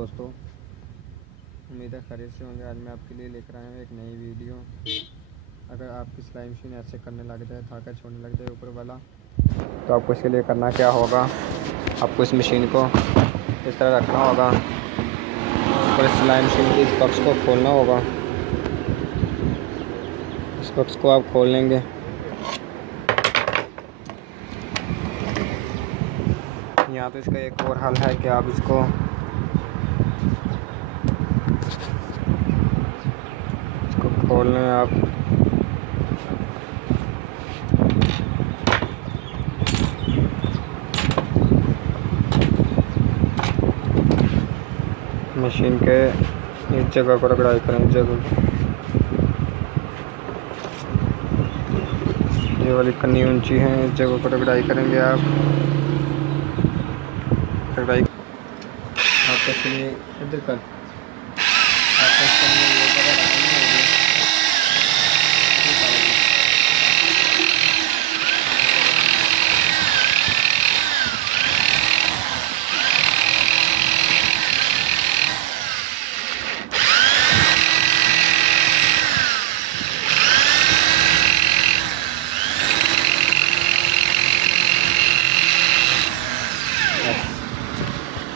दोस्तों, उम्मीद है खैरियत से होंगे। आज मैं आपके लिए लेकर आया हूँ एक नई वीडियो। अगर आपकी सिलाई मशीन ऐसे करने लग जाए, धागा छोड़ने लग जाए ऊपर वाला, तो आपको इसके लिए करना क्या होगा। आपको इस मशीन को इस तरह रखना होगा और इस सिलाई मशीन के इस पक्ष को खोलना होगा। इस पक्ष को आप खोल लेंगे। यहाँ पे इसका एक और हल है कि आप इसको खोल लें। आप मशीन के इस जगह को रगड़ाई करें, इस जगह ये वाली कन्नी ऊंची है, इस जगह को रगड़ाई करेंगे आप। रगड़ाई आपका इसलिए इधर कर आपका इसके अंदर ये जगह लगानी होगी।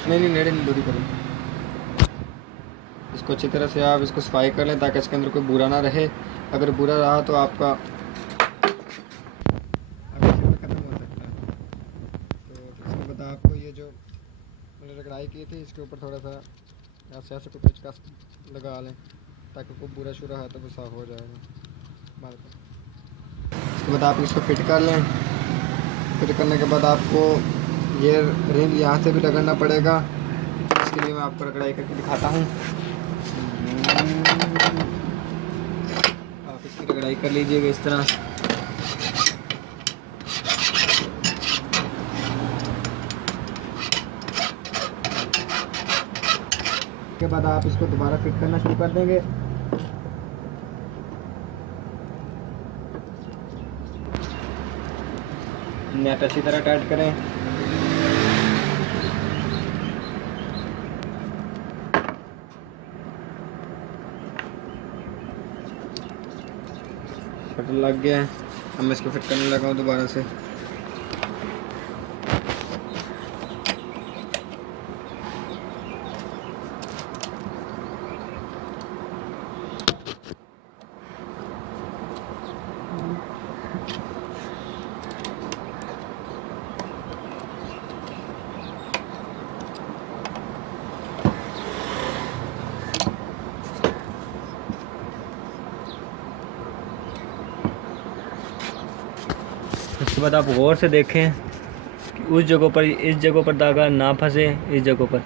नहीं नेड़े नहीं दूरी करें। इसको अच्छी तरह से आप इसको सफाई कर लें ताकि इसके अंदर कोई बुरा ना रहे। अगर बुरा रहा तो आपका ख़त्म हो सकता है। तो इसके बाद आपको ये जो मैंने रगड़ाई की थी इसके ऊपर थोड़ा सा ऐसे ऐसे कुछ पेचकस लगा लें ताकि कोई बुरा शुरा है तो वो साफ़ हो जाएगा। इसके बाद आप इसको फिट कर लें। फिट करने के बाद आपको ये रिंग यहाँ से भी रगड़ना पड़ेगा। इसके लिए मैं आपको रगड़ाई करके दिखाता हूँ। आप इसकी रगड़ाई कर लीजिएगा इस तरह। उसके बाद आप इसको दोबारा फिट करना शुरू कर देंगे। नेट अच्छी तरह टाइट करें। शटल लग गया है। अब मैं इसको फिट करने लगा हूँ दोबारा से। उसके बाद आप गौर से देखें कि उस जगह पर, इस जगह पर धागा ना फंसे, इस जगह पर